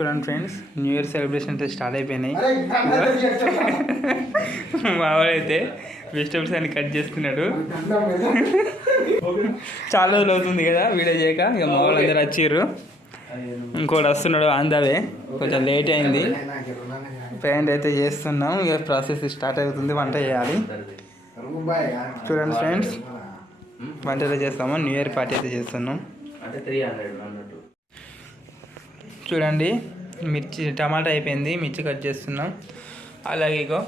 చూడండి friends new year celebration అయితే start అయిపోయినాయి. మావాడైతే వెజిటబుల్స్ అన్ని కట్ చేస్తున్నాడు. చాలా రోజులు అవుతుంది కదా వీడియో చేయక. ఇక మా వాళ్ళు అందరు వచ్చిర్రు. ఇంకోటి వస్తున్నాడు ఆందావే కొంచెం లేట్ అయింది. పెయింట్ అయితే చేస్తున్నాం. ఇక ప్రాసెస్ స్టార్ట్ అవుతుంది వంట చేయాలి. చూడండి ఫ్రెండ్స్. వంట అయితే చేస్తాము. న్యూ ఇయర్ పార్టీ అయితే చేస్తున్నాం. అంటే త్రీ హండ్రెడ్ చూడండి మిర్చి టమాటా అయిపోయింది మిర్చి కట్ చేస్తున్నాం. అలాగే ఇగో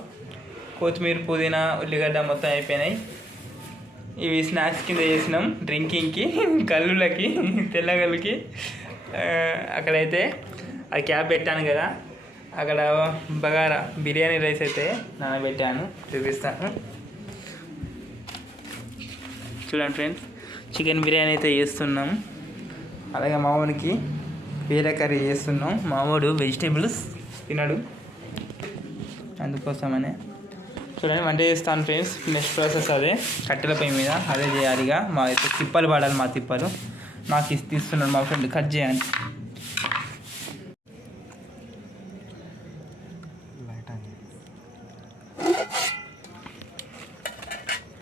కొత్తిమీర పుదీనా ఉల్లిగడ్డ మొత్తం అయిపోయినాయి. ఇవి స్నాక్స్ కింద చేసినాం డ్రింకింగ్కి కల్లులకి తెల్లగల్లుకి. అక్కడైతే ఆ క్యాప్ పెట్టాను కదా అక్కడ బగారా బిర్యానీ రైస్ అయితే నానబెట్టాను చూపిస్తాను. చూడండి ఫ్రెండ్స్ చికెన్ బిర్యానీ అయితే చేస్తున్నాం. అలాగే మామూలుకి వేరే కర్రీ చేస్తున్నాం. మామూడు వెజిటేబుల్స్ తినడు. అందుకోసమనే. చూడండి వంట చేస్తాను ఫ్రెండ్స్. నెక్స్ట్ ప్రాసెస్ అదే. కట్టెల పొయ్యి మీద అదే చేయాలిగా మా అయితే తిప్పలు పడాలి మా తిప్పలు. నాకు ఇస్ తీస్తున్నాడు మా ఫ్రెండ్. కట్ చేయండి.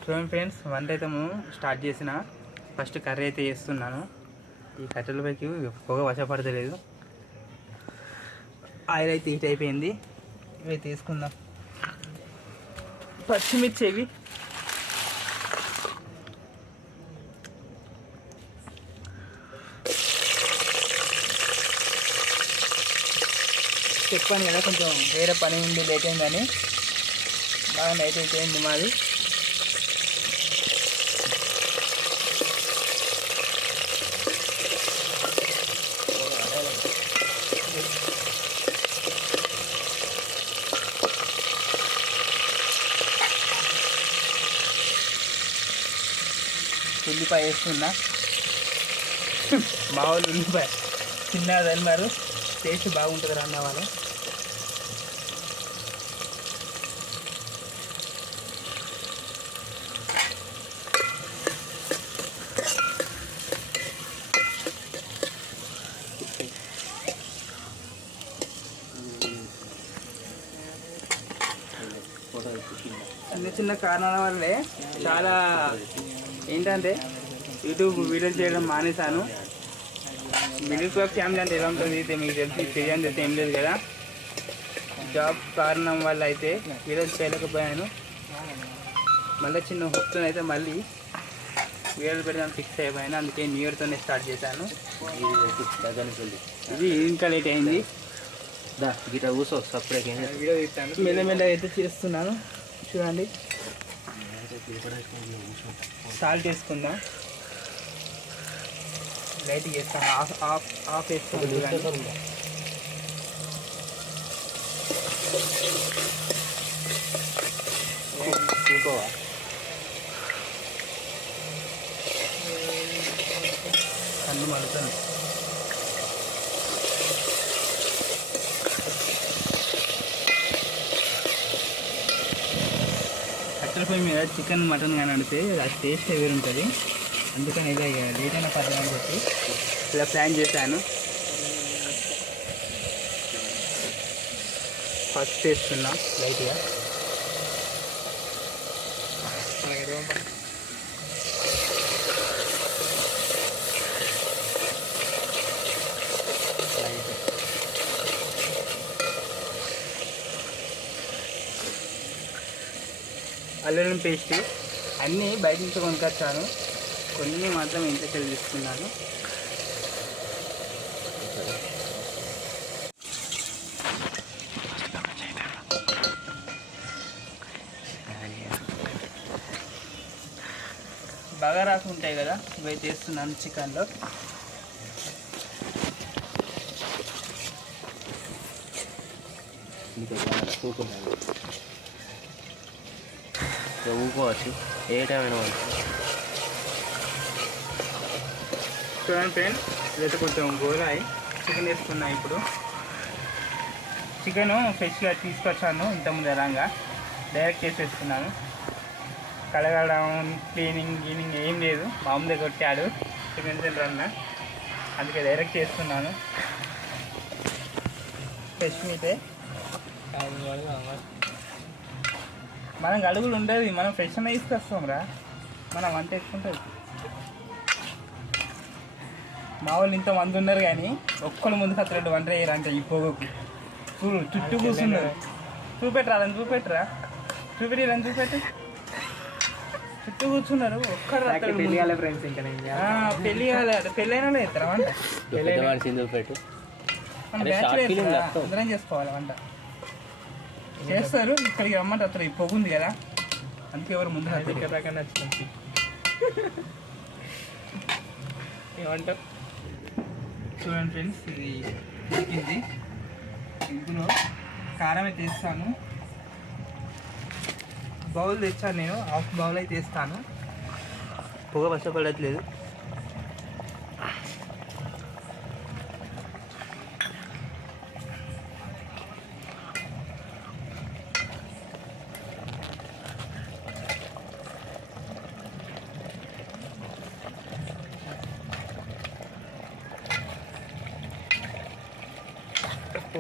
చూడండి ఫ్రెండ్స్ వంట అయితే మేము స్టార్ట్ చేసిన. ఫస్ట్ కర్రీ అయితే చేస్తున్నాను. ఈ కట్టెల పైకి పొగ వశపడతలేదు. ఆయిల్ అయితే హీట్ అయిపోయింది. ఇవి తీసుకుందాం. పచ్చిమిర్చి ఇవి. చెప్పాను కదా కొంచెం వేరే పని ఉంది లేట్ అయిందని. బాగా నైట్ అయిపోయింది మాది. ఉల్లిపాయ వేస్తున్నా మా వాళ్ళు ఉల్లిపాయ చిన్నదని మరి టేస్ట్ బాగుంటుంది రా అన్న వాళ్ళు. చిన్న చిన్న కారణాల వల్లే చాలా ఏంటంటే యూట్యూబ్ వీడియోలు చేయడం మానేశాను. మిడిల్ క్లాస్ ఫ్యామిలీ అంటే ఎలా ఉంటుంది అయితే మీకు తెలిసి తెలియని తెలిసి ఏం లేదు కదా. జాబ్ కారణం వల్ల అయితే వీడియోలు చేయలేకపోయాను మళ్ళీ చిన్న హుక్తో అయితే మళ్ళీ వీడియోలు పెడదాం ఫిక్స్ అయిపోయాను. అందుకే న్యూ ఇయర్తోనే స్టార్ట్ చేశాను. ఇది ఇంకా లేట్ అయింది. దా గిట కూర్చో సపరేట్ వీడియో తీస్తాను. మెల్లమెల్ల అయితే చేస్తున్నాను. చూడండి. సాల్ట్ వేసుకుందాం లైట్ చేస్తాను ఆఫ్ వేస్తాను చూడండి. ఇంకోవా కన్ను మలుతాను కట్టెల పొయ్యి మీద చికెన్ మటన్ కానీ అడితే ఆ టేస్ట్ వేరు ఉంటుంది అందుకని ఇలా లేట్ అయినా పర్లేదు అని చెప్పి ఇలా ప్లాన్ చేశాను. ఫస్ట్ వేస్తున్నా లైట్గా అల్లం పేస్ట్ అన్నీ బయట నుంచి కొనుక్కొచ్చాను కొన్ని మాత్రం ఇంట్లో తీసుకున్నాను బాగా రాకుంటాయి కదా ఇవి చేస్తున్నాను చికెన్లో ఊకోవచ్చు ఏ టైం అయినా చూడండి ఫ్రెండ్స్ ఇదైతే కొంచెం గోలాయి చికెన్ వేసుకున్నా ఇప్పుడు. చికెను ఫ్రెష్గా తీసుకొచ్చాను ఇంతకుముందు ఎలాగా. డైరెక్ట్ చేసేసుకున్నాను. కడగడం క్లీనింగ్ గీనింగ్ ఏం లేదు. మామూలుగా కొట్టాడు. చికెన్ సెంటర్ అన్న? అందుకే డైరెక్ట్ చేస్తున్నాను. ఫ్రెష్ మీటే మనం గడుగులు ఉండదు మనం ఫ్రెష్ అన్న తీసుకొస్తాం రా. మనం వంట వేసుకుంటుంది మా వాళ్ళు ఇంతమంది ఉన్నారు కానీ ఒక్కరు ముందు కత్తరెడ్డి వంట వేయరంట ఈ పొగకు. చూడు చుట్టూ కూర్చున్నారు. చూపెట్టరా అదని చూపెట్టరా? చూపెట్టి అని చూపెట్టు. చుట్టూ కూర్చున్నారు ఒక్కరు పెళ్ళి కాలే ఫ్రెండ్స్ ఇంకా నేను పెళ్ళి కాలేదు పెళ్ళి అయినా లేదు వంట? పెద్దవాడి సింధు పెట్టు మన బ్యాచ్. అందరం చేసుకోవాలి వంట? చేస్తారు ఇక్కడికి రమ్మంటే అతను ఈ పొగ ఉంది కదా. అందుకే ఎవరు ముందు ఇక్కడ దాకా నచ్చింది ఏమంటావు చూడండి ఫ్రెండ్స్ ఇది ఉడికింది. ఇందులో కారం అయితే వేస్తాను. బౌల్ తెచ్చాను నేను హాఫ్ బౌల్ అయితే వేస్తాను. పొగ వర్షపడట్లేదు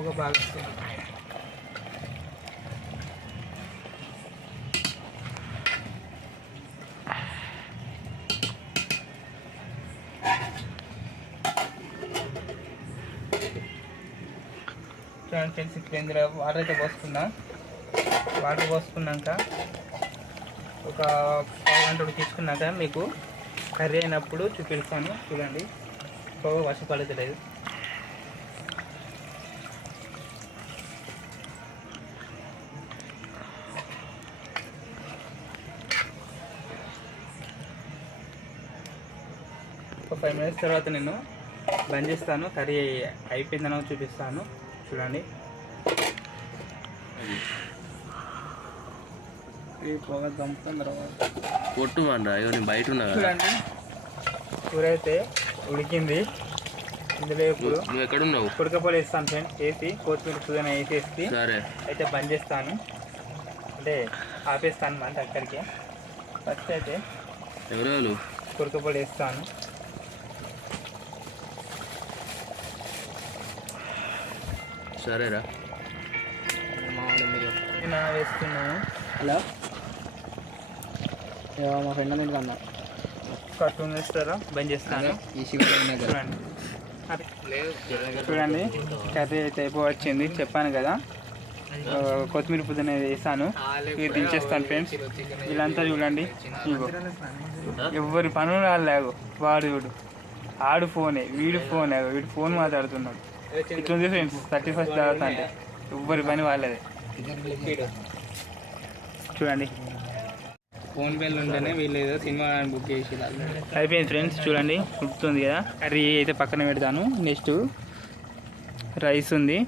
ఎక్కువగా బాగా వస్తుంది. చూడండి ఫ్రెండ్స్ ఇప్పుడు ఇందులో వాటర్ అయితే పోసుకున్నా. వాటర్ పోసుకున్నాక ఒక పావు గంట తీసుకున్నాక మీకు కర్రీ అయినప్పుడు చూపిస్తాను. చూడండి. ఎక్కువగా వర్షపడతలేదు ఒక ఫైవ్ మినిట్స్ తర్వాత నేను బంద్ చేస్తాను కర్రీ అయిపోయిందని చూపిస్తాను. చూడండి. కొట్టు ఇగో నేను బయట ఉన్నా కదా. చూడండి. కూర అయితే ఉడికింది. ఇందులో ఇప్పుడు నువ్వు- ఎక్కడున్నావు ఉడకపోలు వేస్తాను ఫ్రెండ్స్. వేసి కొత్తిమీర పుదీనా వేసేసి సరే. అయితే బంద్ చేస్తాను అంటే ఆపేస్తాను అనమాట అక్కడికి. ఫస్ట్ అయితే ఎవరు వేస్తాను. సరేరా. వేస్తున్నాను హలో. మా ఫ్రెండ్ నేను కన్నా ఒక టూ మినిట్స్ తర్వాత బంద్ చేస్తాను ఈ చూడండి. చూడండి కర్రీ అయితే అయిపోవచ్చింది చెప్పాను కదా. కొత్తిమీర పుదీనా వేసాను ఇది దించేస్తాను ఫ్రెండ్స్. వీళ్ళంతా చూడండి. ఇగో. ఎవరి పనులు రాలేగు వాడు చూడు. ఆడు ఫోనే వీడు ఫోనే వీడు ఫోన్ మాట్లాడుతున్నాడు. ఇట్లుంది ఫ్రెండ్స్ థర్టీ ఫస్ట్ తర్వాత అంటే ఎవ్వరి పని వాళ్ళదే. చూడండి. ఫోన్ పేలు ఉంటేనే వీళ్ళు ఏదో సినిమా బుక్ చేసి అయిపోయింది ఫ్రెండ్స్ చూడండి. ఉడుకుతుంది కదా? కర్రీ అయితే పక్కన పెడతాను. నెక్స్ట్ రైస్ ఉంది.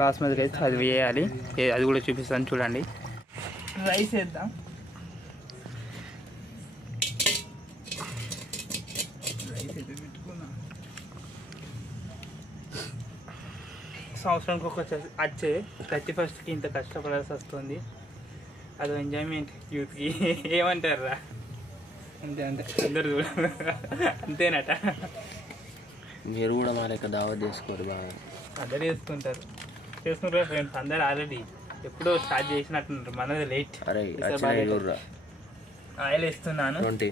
బాస్మతి రైస్ అది వేయాలి. అది కూడా చూపిస్తాను చూడండి. రైస్ వేద్దాం రైస్ అయితే పెట్టుకున్నాం సంవత్సరానికి ఒక వచ్చే థర్టీ ఫస్ట్కి ఇంత కష్టపడాల్సి వస్తుంది. అది ఎంజాయ్మెంట్ యూత్కి ఏమంటారు రా అంతే అంతే. అందరు చూడ అంతేనట. మీరు కూడా మా లెక్క దావత్ చేసుకోరు బాగా. అందరు చేసుకుంటారు. చేసుకుంటారు ఫ్రెండ్స్ అందరు ఆల్రెడీ ఎప్పుడో స్టార్ట్ చేసినట్టున్నారు. మనది లేట్ ఆయిల్ వేస్తున్నాను. ట్వంటీ.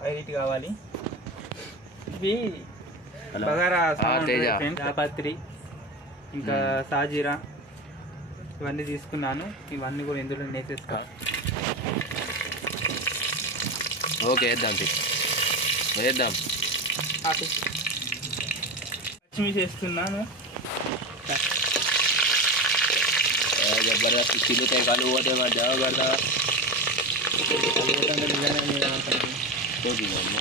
ఆయిల్ ఇటు కావాలి. ఇవి బగారా. చాపత్రి ఇంకా సాజీరా. ఇవన్నీ తీసుకున్నాను. ఇవన్నీ కూడా ఇందులో నేసేస్తా. ఓకే వేద్దాం. వేద్దాం. పచ్చిమిర్చి వేస్తున్నాను. జబర్దస్త్ చిల్లుతాయి కాలు పోతే మరి దేవ పెడతా పోతుంది అమ్మ.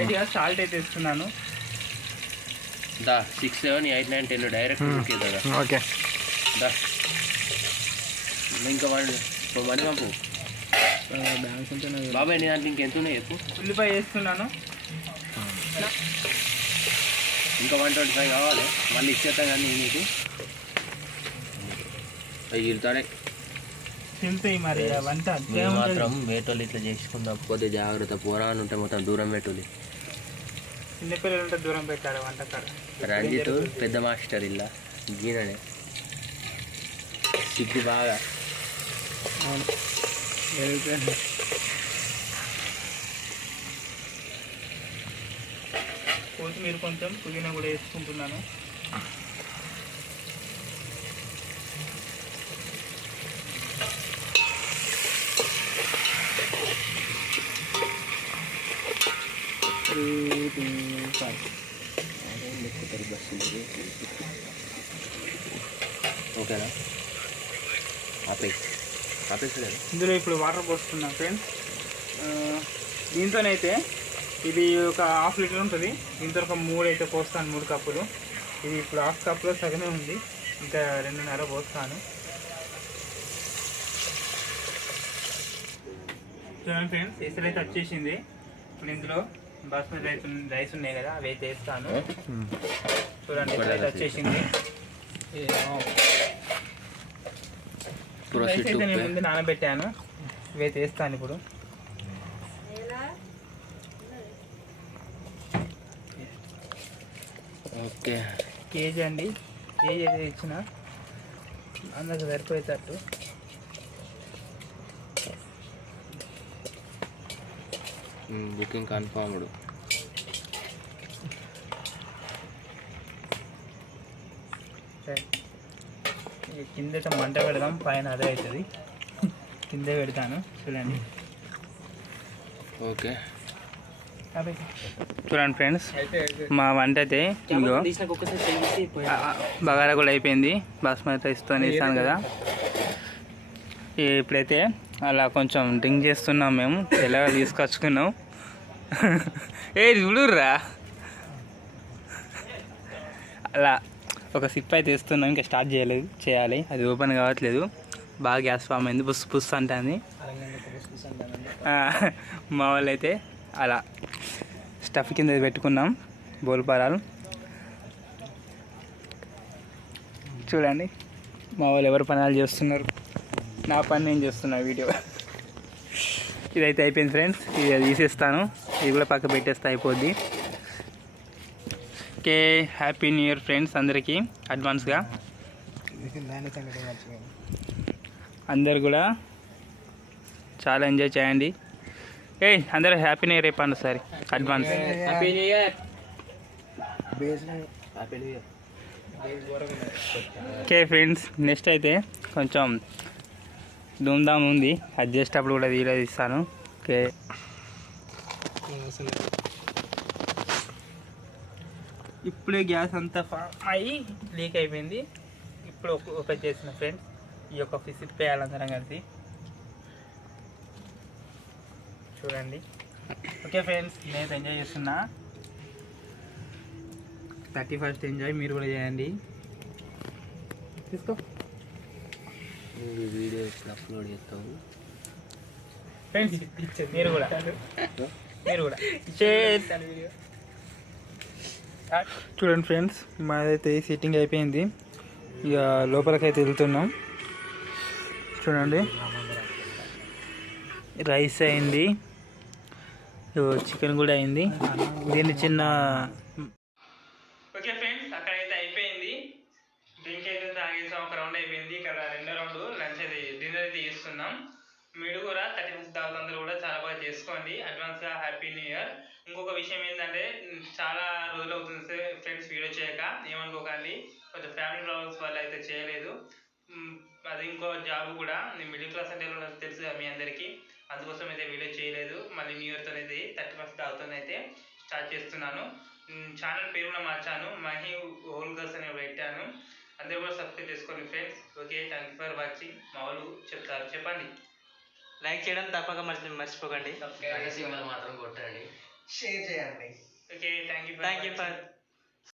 బుక్ సాల్ట్ అయితే ఇస్తున్నాను దా six seven eight nine ten direct book అవుతుందా ఓకే దా ఇంకా వాడు మనీ పంపు బ్యాలెన్స్ ఉంటేనే బాబాయ్ నీ దాంట్లో ఇంకెంత ఉన్నాయి చెప్పు? ఉల్లిపాయ వేస్తున్నాను. ఇంకా వన్ ట్వంటీ ఫైవ్ కావాలి. మళ్ళీ ఇచ్చేస్తా కానీ నీకు. అవి మరి ఉంటుంది. మాత్రం వేటోళ్ళు ఇట్లా చేసుకుందాం. పోతే జాగ్రత్త పోరా అని ఉంటే మొత్తం దూరం పెట్టోళ్ళు చిన్నపిల్లలు ఉంటే దూరం పెట్టాలి వంట కాడ. రంజిత్ పెద్ద మాస్టర్ ఇలా గీననే సిగ్గు బాగా. కొత్తిమీర కొంచెం పుదీనా కూడా వేసుకుంటున్నాను. ఓకేనా? ఆపే ఇందులో ఇప్పుడు వాటర్ పోస్తున్నాం ఫ్రెండ్స్ దీంతోనైతే ఇది ఒక హాఫ్ లీటర్ ఉంటుంది. దీంతో ఒక మూడు అయితే పోస్తాను మూడు కప్పులు. ఇది ఇప్పుడు హాఫ్ కప్లో సగమే ఉంది. ఇంకా రెండున్నర పోస్తాను. చూడండి ఫ్రెండ్స్ ఇసలు అయితే వచ్చేసింది. ఇప్పుడు ఇందులో బాస్మతి రైస్ రైస్ ఉన్నాయి కదా అవి అయితే వేస్తాను. చూడండి ఇసలు అయితే వచ్చేసింది. రైస్ ప్రొసీడ్ అయితే నేను ముందు నానబెట్టాను. ఇవైతే వేస్తాను ఇప్పుడు. ఓకే. కేజీ అండి. కేజీ అయితే ఇచ్చిన అందరికి సరిపోయేటట్టు. బుకింగ్ కన్ఫర్మ్డ్ కిందట మంట పెడదాం పైన అదే అవుతుంది. కింద పెడతాను చూడండి. ఓకే. చూడండి ఫ్రెండ్స్ మా వంట అయితే ఆ, బగారా కూడా అయిపోయింది. బాస్మతి రైస్తో ఇస్తాను కదా. ఇప్పుడైతే అలా కొంచెం డ్రింక్ చేస్తున్నాం మేము ఎలాగ తీసుకొచ్చుకున్నాం. ఏ చూడుర్రా. అలా ఒక సిప్ అయితే ఇస్తున్నాం ఇంకా స్టార్ట్ చేయలేదు చేయాలి. అది ఓపెన్ కావట్లేదు. బాగా గ్యాస్ ఫామ్ అయింది బుస్ బుస్ అంటుంది మా వాళ్ళు అయితే అలా స్టఫ్ కింద పెట్టుకున్నాం బోల్పారాలు చూడండి మా వాళ్ళు ఎవరు పనాలు చేస్తున్నారు? నా పని నేను చేస్తున్నా వీడియో. ఇదైతే అయిపోయింది ఫ్రెండ్స్. ఇది తీసేస్తాను. ఇది కూడా పక్క పెట్టేస్తే అయిపోద్ది. Okay happy new year friends అందరికీ అడ్వాన్స్గా. అందరు కూడా చాలా ఎంజాయ్ చేయండి. ఏ అందరూ హ్యాపీ న్యూ ఇయర్ అయిపోండి సరే advance. Happy new year. Happy new year. Okay friends next అయితే కొంచెం ధూమ్ధామ్ ఉంది. అది చేసేటప్పుడు కూడా వీడియో తీస్తాను ఓకే. ఇప్పుడే గ్యాస్ అంతా ఫామ్ అయ్యి లీక్ అయిపోయింది. ఇప్పుడు ఒక- ఓపెన్ చేసిన ఫ్రెండ్స్ ఈ యొక్క ఫిష్ వేయాలందరం కలిసి. చూడండి. ఓకే ఫ్రెండ్స్ నేను ఎంజాయ్ చేస్తున్నా. థర్టీ ఫస్ట్ ఎంజాయ్ మీరు కూడా చేయండి. తీసుకో. వీడియో అప్లోడ్ చేస్తావు ఫ్రెండ్స్ మీరు కూడా. మీరు కూడా. చూడండి ఫ్రెండ్స్ మాదైతే సిట్టింగ్ అయిపోయింది. ఇక లోపలికైతే వెళ్తున్నాం. చూడండి. రైస్ అయింది. చికెన్ కూడా అయింది. దీన్ని చిన్న ఓకే ఫ్రెండ్స్ అక్కడైతే అయిపోయింది డ్రింక్ అయితే తాగేసాం ఒక రౌండ్ అయిపోయింది ఇక్కడ రెండో రౌండ్ లంచ్ అయితే డిన్నర్ అయితే చేస్తున్నాం మీరు కూడా థర్టీ ఫిఫ్త్ అందరూ కూడా చాలా బాగా చేసుకోండి అడ్వాన్స్గా హ్యాపీ న్యూ ఇయర్ ఇంకొక విషయం ఏంటంటే ఉమ్, చాలా రోజులు అవుతుంది ఫ్రెండ్స్ వీడియో చేయక ఏమనుకోకండి కొంచెం ప్రాబ్లమ్స్ వల్ల అయితే చేయలేదు. అది ఇంకో జాబ్ కూడా. నేను మిడిల్ క్లాస్ అంటే తెలుసు కదా మీ అందరికీ. అందుకోసం అయితే వీడియో చేయలేదు. మళ్ళీ న్యూ ఇయర్తో అయితే థర్టీ ఫస్ట్ అవుతో అయితే స్టార్ట్ చేస్తున్నాను. ఛానల్ పేరు కూడా మార్చాను. మహి హోల్ గర్ల్స్ అని పెట్టాను. అందరూ కూడా సబ్స్క్రైబ్ చేసుకోండి friends okay thank you for watching మా వాళ్ళు చెప్తారు. చెప్పండి. లైక్ చేయడం తప్పక మర్చి మర్చిపోకండి. మాత్రం కొట్టండి. షేర్ చేయండి. Okay thank you thank you for